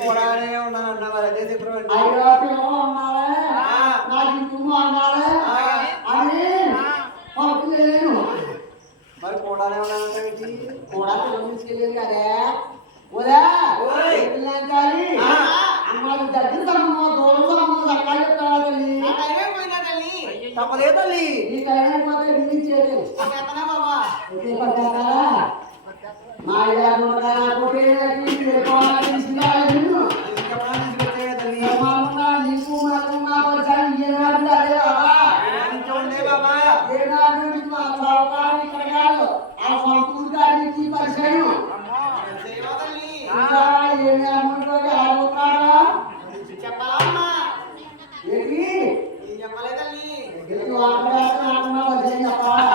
పోడానే ఉన్నానన్న మరి అదే చెప్పండి. మరి పోడానే ఉన్నానంటే కూడా తీసుకెళ్ళాను కదే ఓదా అమ్మాయి దగ్గర సంబంధం దూరం సంబంధం చక్కగా చెప్తావా తల్లి తప్పలేదు తల్లి నీ టైం పోతే రిలీజ్ చేయలేదు మా నీకు మా పరిచయం ఏనాడు అదే బాబా ఏనాడు మా సౌకారం ఇక్కడ కాదు ఆ సంస్కృతి గారికి పరిచయం ఏమి అమ్ముంటుంది ఆడుతున్నారా ఏంటి గెలిచి వాడుతున్నా పరిచయం చెప్పాలా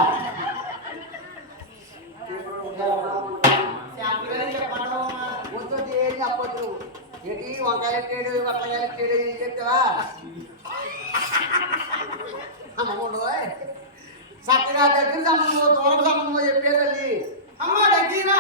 ఏం చెప్పచ్చు ఏంటి వంకాయ ఎట్టాడు వట్టకాయ ఎట్టాడు ఏం చెప్తావా అమ్మకుండదు చక్కగా దగ్గర సంబంధం దూరం సంబంధం చెప్పేదండి అమ్మ దగ్గర